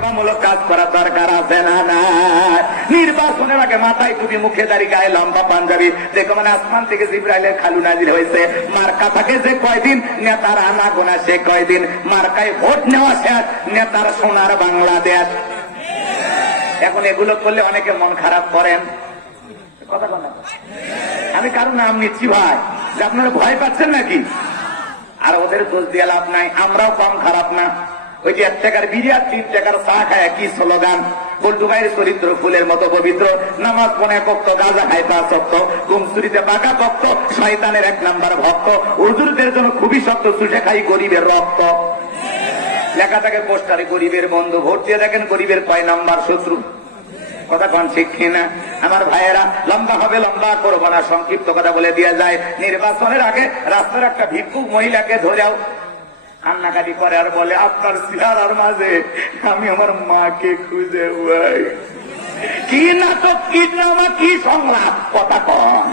সেবামূলক কাজ করার দরকার আছে না না। নির্বাচনের আগে মাথায় টুপি মুখে দাড়ি, গায়ে লম্বা পাঞ্জাবি। দেখো মানে আসমান থেকে জিব্রাইলের খালু নাজির হয়েছে। মার্কা থাকে যে কয়দিন, নেতার আনা গোনা সে কয়দিন। মার্কায় ভোট নেওয়া শেষ, নেতার সোনার বাংলাদেশ। এখন এগুলো করলে অনেকে মন খারাপ করেন। আমি কারও নাম নিচ্ছি ভাই, যে আপনারা ভয় পাচ্ছেন নাকি? আর ওদের দোষ দিয়ে লাভ নাই, আমরাও কম খারাপ না। ওই যে এক টাকার বিরিয়ার তিন টাকার চা খায় কি স্লোগান। বল্টু চরিত্র ফুলের মতো পবিত্র। নামাজ পনে পক্ত গাঁজা খায় তা সত্য। গুমসুরিতে বাঁকা পক্ত শয়তানের এক নাম্বার ভক্ত। হুজুরদের জন্য খুবই শক্ত চুষে খাই গরিবের রক্ত। লেখা থাকে পোস্টারে, গরিবের বন্ধু। ভোট দিয়ে দেখেন গরিবের কয় নাম্বার শত্রু। কথা কন শিখি না আমার ভাইয়েরা, লম্বা হবে, লম্বা করব না। সংক্ষিপ্ত কথা বলে দিয়ে যায়। নির্বাচনের আগে রাস্তার একটা ভিক্ষুক মহিলাকে ধরেও কান্নাকাটি করে আর বলে, আপনার চেহারার মাঝে আমি আমার মাকে খুঁজে পাই। কি নাটক, কি ড্রামা, কি সংলাপ, কথা কম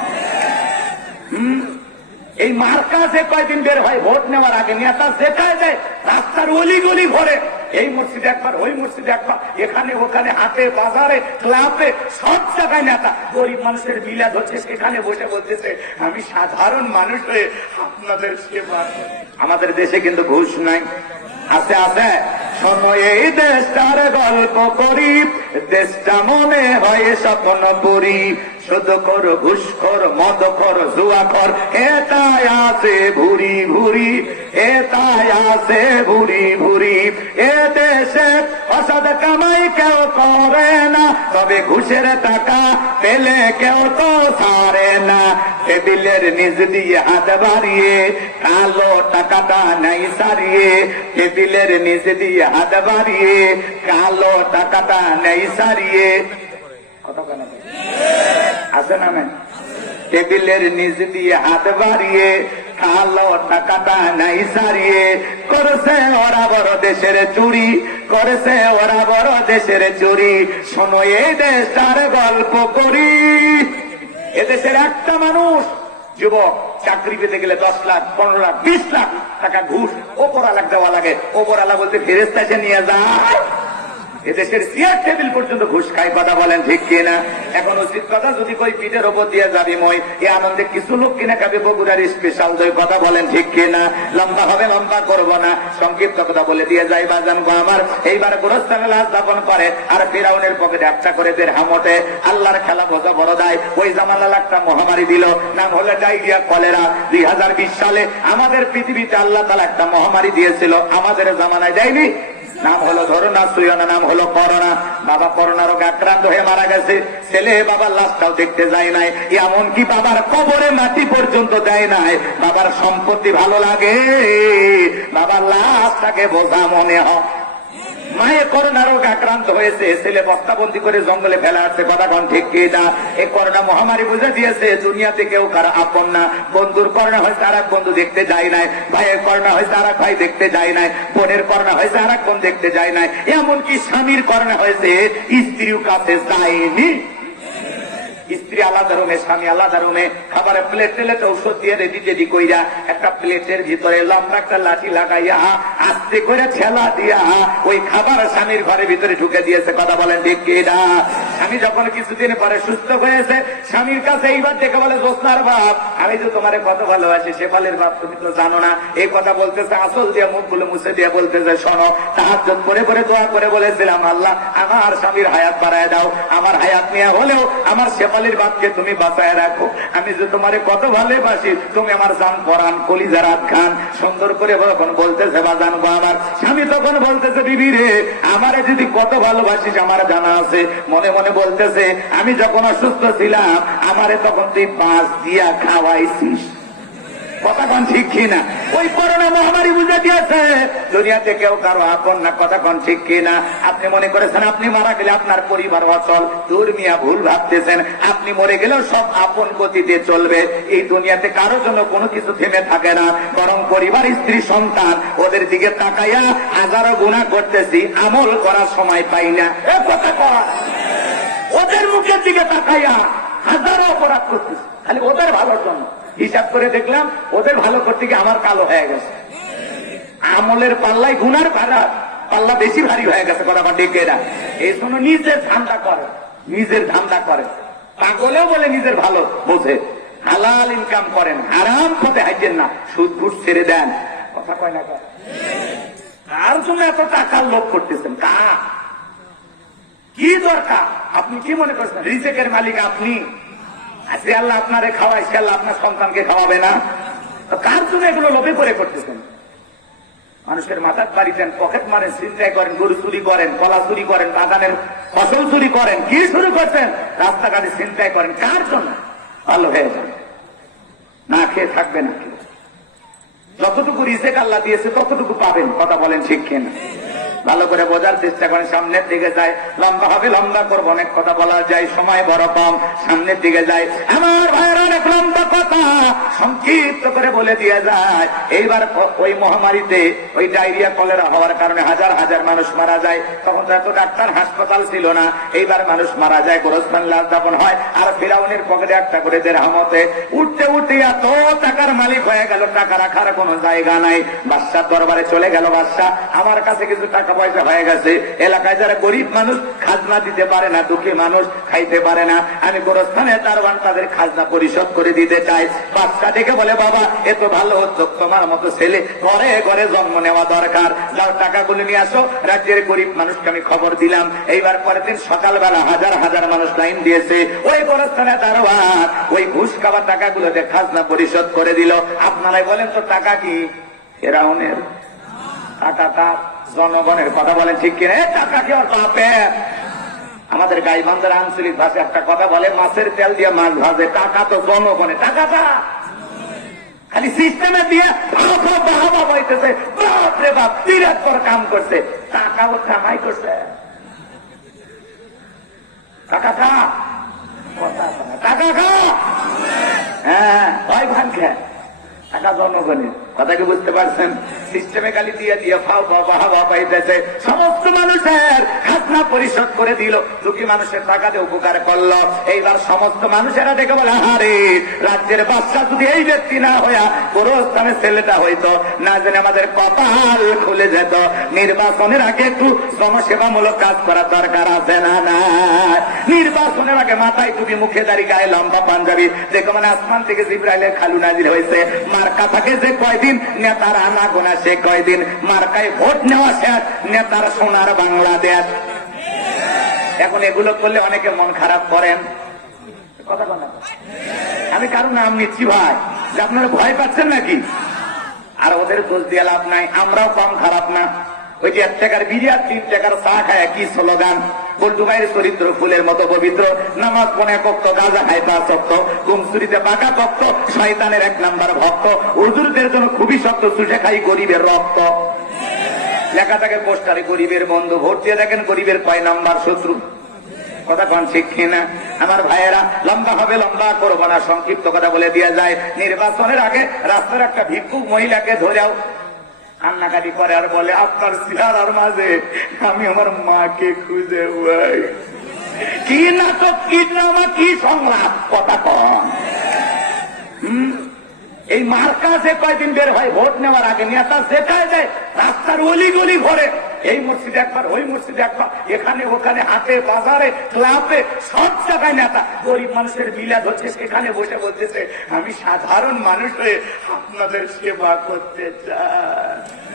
এই মার্কা যে কয়দিন বের হয়, ভোট নেওয়ার আগে নেতা দেখায় দেয় রাস্তার অলি গলি ভরে এই মসজিদে একবার, ওই মসজিদে একবার, এখানে, ওখানে, হাটে, বাজারে, ক্লাবে, সব জায়গায় নেতা। গরিব মানুষের মিলাদ হচ্ছে সেখানে বসে বলতেছে, আমি সাধারণ মানুষ হয়ে আপনাদের সেবা আমাদের দেশে কিন্তু ঘুষ নাই। আছে আছে। সময় দেশটার গল্প করি, দেশটা মনে হয় স্বপ্ন পুরি শুধু কর ঘুষ কর মদ কর জুয়া কর এটাই আছে ভুরি ভুরি, এটাই আছে ভুরি ভুরি। এ দেশে অসদ কামাই কেউ করে না, তবে ঘুষের টাকা পেলে কেউ তো সারে না। টেবিলের নিজ দিয়ে হাত বাড়িয়ে, কালো টাকাটা নাই সারিয়ে, টেবিলের নিজ দিয়ে হাত বাড়িয়ে, কালো টাকাটা নেই সারিয়ে। কত কেন আছে না নাই টেবিলের নিচ দিয়ে হাত বাড়িয়ে কালো টাকাটা নাই সারিয়ে, করেছে ওরা বড় দেশের চুরি, করেছে ওরা বড় দেশের চুরি। শোনো এই দেশটার গল্প করি। এদেশের একটা মানুষ, যুবক, চাকরি পেতে গেলে দশ লাখ, পনেরো লাখ, বিশ লাখ টাকা ঘুষ ওপর আলাক দেওয়া লাগে। ওপর আলা বলতে ফেরেস্তা নিয়ে যায় এদেশের চেয়ার টেবিল পর্যন্ত ঘুষ খাই কথা বলেন ঠিক কিনা? এখন উচিত কথা, যদি কই পিঠের ওপর দিয়ে যাবি মই এই আনন্দে কিছু লোক কিনে খাবে, বগুড়ার স্পেশাল দই, কথা বলেন ঠিক কিনা? লম্বা হবে, লম্বা করব না। সংক্ষিপ্ত কথা বলে দিয়ে যাই বাজান গো আমার। এইবার গোরস্থানে লাশ যাপন করে, আর ফেরাউনের পকেটে একটা করে দের হামটে আল্লাহর খেলা বোঝা বড় দেয়। ওই জামালাল একটা মহামারী দিল। নাম হলো ডাইরিয়া কলেরা। দুই হাজার বিশ সালে আমাদের পৃথিবীতে আল্লাহ তালা একটা মহামারী দিয়েছিল। আমাদের জামানায় দেয়নি? নাম হলো ধরোনা সুয়না নাম হলো করোনা। বাবা করোনা রোগে আক্রান্ত হয়ে মারা গেছে। ছেলে বাবার লাশটাও দেখতে যায় নাই। এমনকি বাবার কবরে মাটি পর্যন্ত দেয় নাই। বাবার সম্পত্তি ভালো লাগে। বাবার লাশটাকে বোঝা মনে হয়। মায়ে করোনা রোগ আক্রান্ত হয়েছে, ছেলে বস্তাবন্দি করে জঙ্গলে ফেলা আছে, কথা ঠিক কি না? এই করোনা মহামারী বুঝে দিয়েছে, দুনিয়াতে কেউ কারও আপন না। বন্ধুর করোনা হয়েছে আর বন্ধু দেখতে যায় নাই। ভাইয়ের করোনা হয়েছে আর ভাই দেখতে যায় নাই। বোনের করোনা হয়েছে আর বোন দেখতে যায় নাই। এমনকি স্বামীর করোনা হয়েছে স্ত্রীর কাছে যায়নি। স্ত্রী আলাদা রুমে স্বামী আলাদা রুমে খাবারের প্লেট টেলেতে ঔষধ দিয়ে রেডি টেডি কইরা, একটা প্লেটের ভিতরে লম্বা একটা লাঠি লাগাইয়া, আস্তে করে ছেলা দিয়া, ওই খাবার স্বামীর ঘরের ভিতরে ঢুকে দিয়েছে। কথা বলেন ঠিক না? স্বামী যখন কিছুদিন পরে সুস্থ হয়েছে, স্বামীর কাছে এইবার দেখে বলে, জোসনার বাপ আমি যে তোমার কত ভালোবাসি, শেফালের বাপ তুমি তো জানো না। এই কথা বলতেছে, আসল দিয়ে মুখগুলো মুছে দিয়ে বলতেছে, শোনো তাহার করে করে, দোয়া করে বলেছিলাম, আল্লাহ, আমার স্বামীর হায়াত বাড়ায় দাও, আমার হায়াত নিয়ে হলেও আমার শেফালির বাপকে তুমি বাঁচায় রাখো। আমি যে তোমারে কত ভালোবাসি, তুমি আমার জান পরান কলিজা রাত খান। সুন্দর করে তখন বলতেছে বা জান বাবার স্বামী তখন বলতেছে, বিবি রে, আমারে যদি কত ভালোবাসিস, আমার জানা আছে। মনে মনে বলতেছে, আমি যখন অসুস্থ ছিলাম, আমারে তখন তুই পাঁচ দিয়া খাওয়াইছিস। কথা কন ঠিক কিনা? ওই করোনা মহামারী বুঝে দিয়েছে দুনিয়াতে কেউ কারও আপন না, কথা কন ঠিক কিনা? আপনি মনে করেছেন আপনি মারা গেলে আপনার পরিবার অচল। দূর মিয়া ভুল ভাবতেছেন। আপনি মরে গেলেও সব আপন গতিতে চলবে। এই দুনিয়াতে কারও জন্য কোনো কিছু থেমে থাকে না। বরং পরিবার, স্ত্রী, সন্তান, ওদের দিকে তাকাইয়া হাজারো গুণা করতেছি, আমল করার সময় পাই না। এ কথা ওদের মুখের দিকে তাকাইয়া হাজারো অপরাধ করতেছি। খালি ওদের ভালোর জন্য। হিসাব করে দেখলাম, ওদের ভালো করতে গিয়ে আমার কালো হয়ে গেছে। আমলের পাল্লাই গুনার ভাড়া পাল্লা বেশি ভারী হয়ে গেছে কথা ডেকে না এই জন্য নিজের ধান্দা করে, নিজের ধান্দা করে। পাগলেও বলে নিজের ভালো বোঝে। হালাল ইনকাম করেন আরাম পথে হাইতেন না, সুদ ঘুষ ছেড়ে দেন। কথা কয় না? কার জন্য এত টাকার লোভ করতেছেন? কার কি দরকার? আপনি কি মনে করছেন? রিজেকের মালিক আপনি? আজকে আল্লাহ আপনারে খাওয়াই সে আল্লাহ আপনার সন্তানকে খাওয়াবে না। কার জন্য এগুলো লোভে করে করতেছেন? মানুষের মাথার বাড়িতেন, পকেট মারেন চিন্তায় করেন, গরু চুরি করেন, কলা চুরি করেন, বাগানের ফসল চুরি করেন, কি শুরু করছেন? রাস্তাঘাটে চিন্তায় করেন, কার জন্য? ভালো হয়ে যান না খেয়ে থাকবে না। যতটুকু রিজেক আল্লাহ দিয়েছে, ততটুকু পাবেন, কথা বলেন ঠিক কিনা? ভালো করে বোঝার চেষ্টা করেন সামনের দিকে যায়। লম্বা হবে, লম্বা করব, অনেক কথা বলা যায়। সময় বড় কম, সামনের দিকে যায়। আমার ভাইয়ের অনেক লম্বা সংক্ষিপ্ত করে বলে দিয়ে যায়। এইবার ওই মহামারীতে ওই ডায়রিয়া, কলেরা হওয়ার কারণে হাজার হাজার মানুষ মারা যায়। তখন তো এত ডাক্তার হাসপাতাল ছিল না। এইবার মানুষ মারা যায়, গোরস্থান লাল দাপন হয়। আর ফেরাউনের পকেটে একটা করে দেড়হামতে উঠতে উঠতে এত টাকার মালিক হয়ে গেল, টাকা রাখার কোনো জায়গা নাই। বাদশার দরবারে চলে গেল বাদশাহ। আমার কাছে কিছু টাকা পয়সা হয়ে গেছে। এলাকায় যারা গরিব মানুষ, খাজনা দিতে পারে না, দুঃখী মানুষ, খাইতে পারে না। আমি গোরস্থানে তারবান তাদের খাজনা পরিশোধ করে দিতে চাই। বাচ্চা ডেকে বলে, বাবা এত ভালো হতো তোমার মতো ছেলে ঘরে ঘরে জন্ম নেওয়া দরকার। যাও, টাকাগুলো নিয়ে আসো। রাজ্যের গরিব মানুষকে আমি খবর দিলাম। এইবার পরের দিন সকালবেলা হাজার হাজার মানুষ লাইন দিয়েছে। ওই গোরস্থানে দারোয়ান, ওই ঘুষ খাওয়ার টাকাগুলোতে খাজনা পরিশোধ করে দিল। আপনারাই বলেন তো, টাকা কি? ফেরাউনের। টাকা কার জনগণের কথা বলেন, ঠিক কিনা? টাকা কি ওর বাপের? আমাদের গাইবান্ধার আঞ্চলিক ভাষায় একটা কথা বলে, মাছের তেল দিয়ে মাছ ভাজে, টাকা তো জনগণের টাকাটা খালি সিস্টেমে দিয়ে বাহাবা বইতেছে বাপ রে বাপ, বিরাট বড় কাম করছে। টাকা ও কামাই করছে। টাকা খা। টাকা খা। হ্যাঁ ভাই ভান খা টাকা জনগণের। কথা কি বুঝতে পারছেন? সিস্টেমে খালি দিয়ে দিয়ে ফাও বাবা হাওয়া পাইতেছে। সমস্ত মানুষের খাজনা পরিশোধ করে দিল। দুঃখী মানুষের টাকা দিয়ে উপকার করল। এইবার সমস্ত মানুষেরা দেখে বলে আরে রাজ্যের বাচ্চা যদি এই ব্যক্তি না হইয়া গোরস্থানের ছেলেটা হইতো, না জানে আমাদের কপাল খুলে যেত। নির্বাচনের আগে একটু জনসেবামূলক কাজ করার দরকার আছে না না নির্বাচনের আগে মাথায় টুপি, মুখে দাড়ি, গায়ে লম্বা পাঞ্জাবি, দেখো মানে আসমান থেকে জিব্রাইলের খালু নাজির হয়েছে। মার্কা থাকে যে কয়দিন নেতার আনা গোনা সে কয়দিন মার্কায় ভোট নেওয়া শেষ, নেতার সোনার বাংলাদেশ। এখন এগুলো করলে অনেকে মন খারাপ করেন। আমি কারও নাম নিচ্ছি ভাই, যে আপনারা ভয় পাচ্ছেন নাকি? আর ওদের দোষ দিয়ে লাভ নাই, আমরাও কম খারাপ না। ওই যে এক টাকার বিরিয়ার তিন টাকার চা খায়, কি স্লোগান? বল্টু চরিত্র ফুলের মতো পবিত্র। নামাজ পনে কক্ত গাজা খাইতা শক্ত, কুমসুরিতে পাকা কক্ত শয়তানের এক নাম্বার ভক্ত। উজুরদের জন্য খুবই শক্ত চুষে খাই গরিবের রক্ত। লেখা থাকে পোস্টারে, গরিবের বন্ধু। ভোট দিয়ে দেখেন গরিবের কয় নাম্বার শত্রু। কথা কন শিক্ষে না আমার ভাইয়েরা, লম্বা হবে, লম্বা করব না। সংক্ষিপ্ত কথা বলে দিয়ে যায়। নির্বাচনের আগে রাস্তার একটা ভিক্ষুক মহিলাকে ধরেও কান্নাকাটি করে আর বলে, আপনার চেহারার মাঝে আমি আমার মাকে খুঁজে পাই কি নাটক, কি ড্রামা, কি সংলাপ, কথা কম? এই মার্কাসে কয়দিন বের হয়, ভোট নেওয়ার আগে নেতা শেখায় যায় রাস্তার অলি গলি ভরে এই মসজিদে একবার, ওই মসজিদে একবার, এখানে, ওখানে হাতে বাজারে, ক্লাবে, সব জায়গায় নেতা। গরিব মানুষের মিলাদ হচ্ছে সেখানে বসে বলতেছে, আমি সাধারণ মানুষ হয়ে আপনাদের সেবা করতে চাই।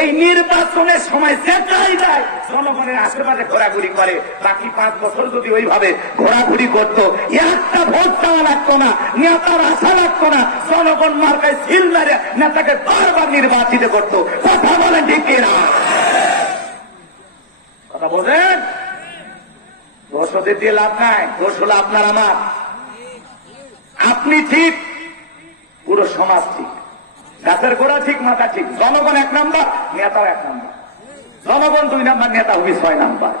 এই নির্বাচনের সময় যেটাই যায়, জনগণের আশেপাশে ঘোরাঘুরি করে। বাকি পাঁচ বছর যদি ওইভাবে ঘোরাঘুরি করতো, একটা ভোট দেওয়া লাগতো না, নেতার আশা লাগতো না, জনগণ মার্কায় সিল মেরে নেতাকে বারবার নির্বাচিত করতো। কথা বলেন ঠিক কিনা কথা বলেন? দোষ দিয়ে লাভ নাই দোষ হলো আপনার আমার। আপনি ঠিক, পুরো সমাজ ঠিক। গাছের গোড়া ঠিক, মাথা ঠিক। জনগণ এক নাম্বার, নেতাও এক নাম্বার। জনগণ দুই নাম্বার, নেতা হুবি ছয় নাম্বার।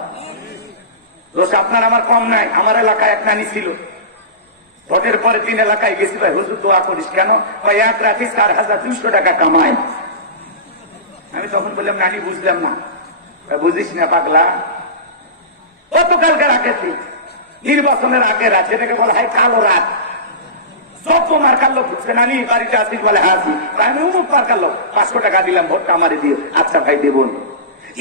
দোষ আপনার, আমার কম নাই। আমার এলাকায় এক নানি ছিল। ভোটের পরে তিন এলাকায় গেছি, ভাই, হুজুর দোয়া করিস কেন? ভাই এক রাতে চার হাজার দুইশো টাকা কামায় আমি তখন বললাম, নানি, বুঝলাম না। বুঝিস না, পাগলা। গতকালকে রাখেছি নির্বাচনের আগে রাত, যেটাকে বলা হয় কালো রাত। যত বাড়িতে বলে আমি পাঁচশো টাকা দিলাম, ভোটটা আমারে আচ্ছা ভাই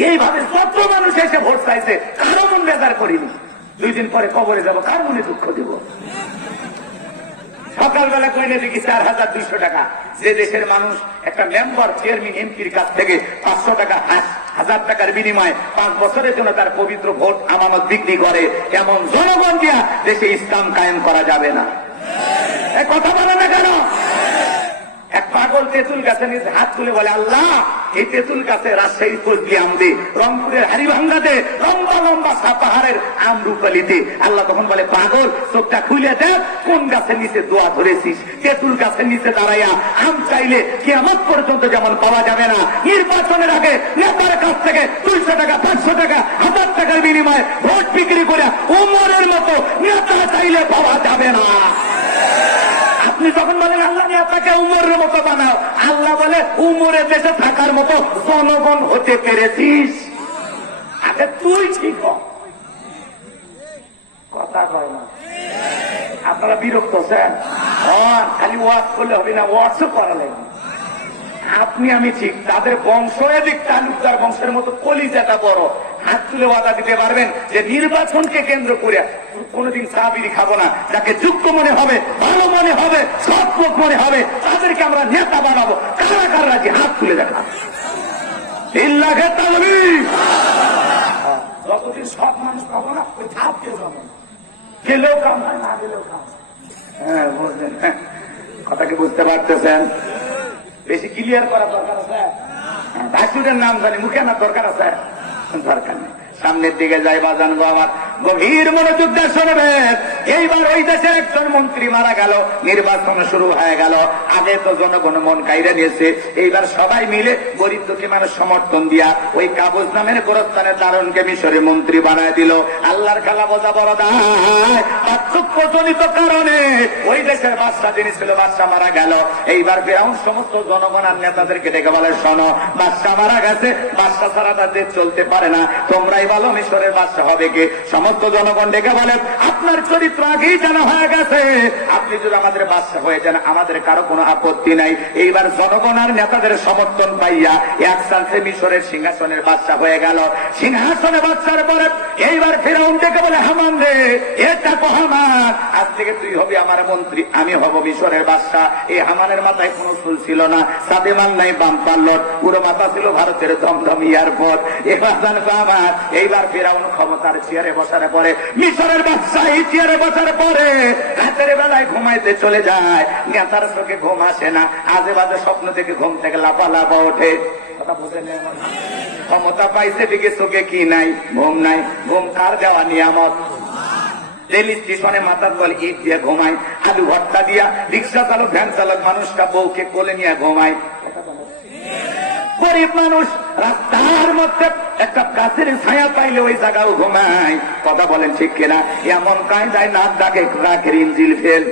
এইভাবে যত মানুষ এসে ভোট চাইছে, কারও মন বেজার করিনি। দুই দিন পরে কবরে কার মনে দুঃখ দেব? সকালবেলা দেখি চার হাজার দুইশো টাকা? যে দেশের মানুষ একটা মেম্বার, চেয়ারম্যান, এমপির কাছ থেকে পাঁচশো টাকা হাজার টাকার বিনিময়ে পাঁচ বছরের জন্য তার পবিত্র ভোট আমানত বিক্রি করে। এমন জনগণ দিয়া দেশে ইসলাম কায়েম করা যাবে না। কথা বলে না কেন? এক পাগল তেঁতুল গাছে নিজ হাত তুলে বলে, আল্লাহ, এই তেঁতুল গাছে রাজশাহী কোচবিহাম দে, রংপুরের হারিভাঙ্গাতে লম্বা লম্বা সা পাহাড়ের আমরুপালিতে আল্লাহ তখন বলে, পাগল, চোখটা খুলে দেখ, কোন গাছের নিচে দোয়া ধরেছিস? তেঁতুল গাছের নিচে দাঁড়াইয়া আম চাইলে কিয়ামত পর্যন্ত যেমন পাওয়া যাবে না। নির্বাচনের আগে নেতার কাছ থেকে দুইশো টাকা, পাঁচশো টাকা, হাজার টাকার বিনিময়ে ভোট বিক্রি করে উমরের মতো নেতা চাইলে পাওয়া যাবে না। আপনি যখন বলেন আল্লাহ নিয়ে আপনাকে উমরের মতো বানাও আল্লাহ বলে উমরে দেশে থাকার মতো জনগণ হতে পেরেছিস। আগে তুই ঠিক কথা কয় না। আপনারা বিরক্ত স্যার হ্যাঁ, খালি ওয়াশ করলে হবে না ওয়াশও করা লাগবে। আপনি, আমি ঠিক। তাদের বংশ এদিক তালুকদার বংশের মতো কলিজাটা বড়। হাত তুলে ওয়াদা দিতে পারবেন যে নির্বাচনকে কেন্দ্র করে কোনোদিন চা বিড়ি খাব না। যাকে যোগ্য মনে হবে, ভালো মনে হবে সৎ লোক মনে হবে, তাদেরকে আমরা নেতা বানাবো। কারা কারা রাজি? হাত তুলে দেখা। তিন লাখের তালবি যতদিন সব মানুষ পাবো না, ওই ধাপ দিয়ে যাব। গেলেও কাম হয়, না গেলেও কাম হ্যাঁ। বুঝলেন হ্যাঁ। কথা কি বুঝতে পারতেছেন। বেশি ক্লিয়ার করা দরকার আছে? ভাসুরের নাম জানি, মুখে না দরকার আছে? দরকার নেই। সামনের দিকে যাই বা জানব আমার গভীর মনোযোগ দেশ এইবার ওই দেশের একজন মন্ত্রী মারা গেল, নির্বাচন শুরু হয়ে গেল। আগে তো জনগণ মন কাইরে নিয়েছে, এইবার সবাই মিলে গরিব দুঃখী মানুষ সমর্থন দিয়া ওই কাগজ নামের গোরস্থানের দারণকে মিশরে মন্ত্রী বানায় দিল। আল্লাহর খেলা বোঝা বড় পার্থক্যজনিত কারণে ওই দেশের বাদশা যিনি ছিল বাদশা মারা গেল। এইবার ফেরাউন সমস্ত জনগণ আর নেতাদেরকে ডেকে বলে, শোনো বাদশা মারা গেছে বাদশা ছাড়া তাদের চলতে পারে না। তোমরাই বলো মিশরের বাদশা হবে কে? সমস্ত জনগণ ডেকে বলে, আপনার চরিত্র আগেই জানা হয়ে গেছে। আপনি যদি আমাদের বাদশা হয়ে যান, আমাদের কারও কোনো আপত্তি নাই। এইবার জনগণ আর নেতাদের সমর্থন পাইয়া এক চান্সে মিশরের সিংহাসনের বাদশা হয়ে গেল। সিংহাসনে বাদশার পরে এইবার ফেরাউন ডেকে বলে, হামান রে এটা হামান, আজ থেকে তুই হবি আমার মন্ত্রী, আমি হব মিশরের বাদশা। এই হামানের মাথায় কোনো চুল ছিল না সাদে মাল নাই, বাম পাল্লট পুরো মাথা ছিল ভারতের দমদম এয়ারপোর্ট। এবার জানব আমার, এইবার ফেরাউন ক্ষমতার চেয়ারে বসার পরে মিশরের বাচ্চা এই চেয়ারে বসার পরে রাতের বেলায় ঘুমাইতে চলে যায়। নেতার চোখে ঘুম আসে না। আজে বাজে স্বপ্ন থেকে ঘুম থেকে লাফা লাফা ওঠে ক্ষমতা পাইছে দিকে চোখে কি নাই? ঘুম নাই। ঘুম কার দেওয়া নিয়ামত? রেল স্টেশনে মাথার তল ইট দিয়ে ঘুমায় আলু ভর্তা দিয়া, রিক্সা চালক, ভ্যান চালক, মানুষটা বউকে কোলে নিয়ে ঘুমায়। গরিব মানুষ, রাস্তার মধ্যে একটা গাছের ছায়া পাইলে ওই জায়গাও ঘুমায়। কথা বলেন ঠিক কিনা? এমন কায়দায় নাক ডাকে রাখের ইঞ্জিল ফেল।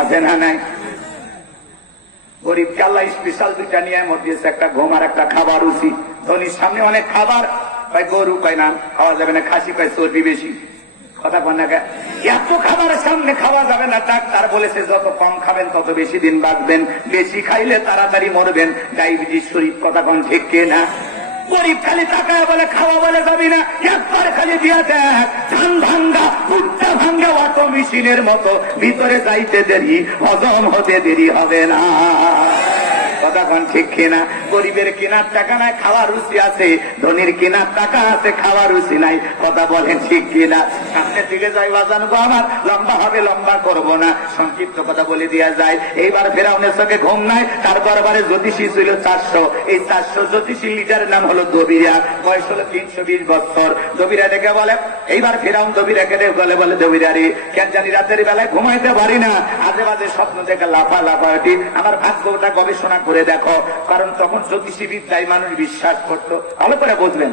আছে না নাই? গরিব কাল্লা স্পেশাল দুইটা নিয়ামত দিয়েছে, একটা ঘুম আর একটা খাবার উচিত ধনির সামনে অনেক খাবার। কয় গরু, কয় না খাওয়া যাবে না, খাসি, কয় চর্বি বেশি। কথা বল না এত খাবারের সামনে খাওয়া যাবে না, ডাক্তার বলেছে, যত কম খাবেন, তত বেশি দিন বাঁচবেন। বেশি খাইলে তাড়াতাড়ি মরবেন। ডায়াবেটিস শরীর কথা কোন ঠিক কে না? গরিব খালি টাকায় বলে, খাওয়া বলে যাবি না। একবার খালি দিয়া দেখ ধান ভাঙ্গা উচ্চা ভাঙ্গা অটো মেশিনের মতো। ভিতরে যাইতে দেরি, হজম হতে দেরি হবে না। কথা ঠিক কিনা? গরিবের কেনার টাকা নাই, খাওয়ার রুচি আছে। ধনির কেনার টাকা আছে, খাওয়ার রুচি নাই। কথা বলেন ঠিক কিনা? সামনের দিকে যাই বাজানবো আমার। লম্বা হবে, লম্বা করব না। সংক্ষিপ্ত কথা বলে দেওয়া যায়। এইবার ফেরাউনের চোখে ঘুম নাই। তার দরবারে জ্যোতিষী ছিল চারশো। এই চারশো জ্যোতিষী লিডারের নাম হলো দবিরা বয়স হলো তিনশো বিশ বছর। দবিরা ডেকে বলে, এইবার ফেরাউন দবিরাকে ডেকে বলে বলে দবিরা রে, কেন জানি রাতের বেলায় ঘুমাইতে পারি না। আজে বাজে স্বপ্ন দেখে লাফা লাফাটি আমার ভাগ্যটা গবেষণা করে দেখো। কারণ তখন জ্যোতিষী বিদ্যায় মানুষ বিশ্বাস করত। ভালো করে বুঝলেন।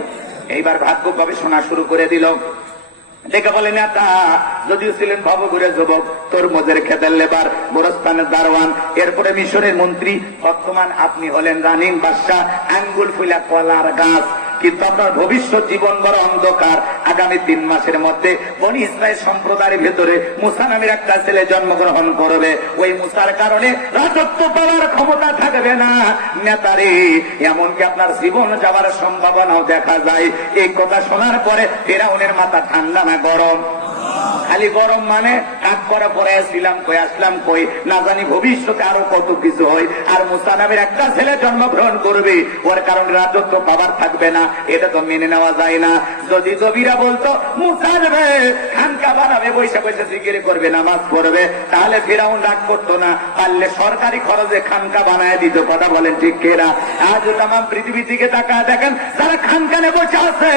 এইবার ভাগ্য গবেষণা শুরু করে দিল। দেখে বলে, নেতা, যদিও ছিলেন ভবঘুরে যুবক, তরমুজের মজের খেতের লেবার, গোরস্থানের দারোয়ান, এরপরে মিশরের মন্ত্রী, বর্তমান আপনি হলেন রানিং বাদশাহ, আঙ্গুল ফুলা কলার গাছ। কিন্তু আপনার ভবিষ্যৎ জীবন বড় অন্ধকার। আগামী তিন মাসের মধ্যে বনি ইসরায়েল সম্প্রদায়ের ভেতরে মুসা নামের একটা ছেলে জন্মগ্রহণ করবে। ওই মুসার কারণে রাজত্ব পাওয়ার ক্ষমতা থাকবে না। নেতারে, এমনকি আপনার জীবন যাওয়ার সম্ভাবনাও দেখা যায়। এই কথা শোনার পরে ফেরাউনের মাথা ঠান্ডা না গরম। খালি গরম মানে কাক করা পরে আসছিলাম কই আসলাম কই? না জানি ভবিষ্যতে আরও কত কিছু হয়। আর মুসা নামের একটা ছেলে জন্মগ্রহণ করবে, ওর কারণে রাজত্ব পাবার থাকবে না, এটা তো মেনে নেওয়া যায় না। যদি জবিরা বলতো, মুসা দেবে খানকা বানাবে, বৈশা বৈশা জিকির করবে, নামাজ পড়বে, তাহলে ফেরাউন রাগ করতো না। পারলে সরকারি খরচে খানকা বানায় দিত, কথা বলেন ঠিক কেরা আজ তাম পৃথিবী থেকে টাকা দেখেন তারা খানকানে বসে আছে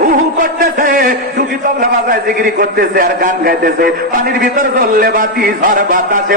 হু হু করতেছে টুকি তবলা বাজায় জিগিরি করতেছে। গান গাইতেছে। পানির ভিতর চললে বাতি ঝড় বাতাসে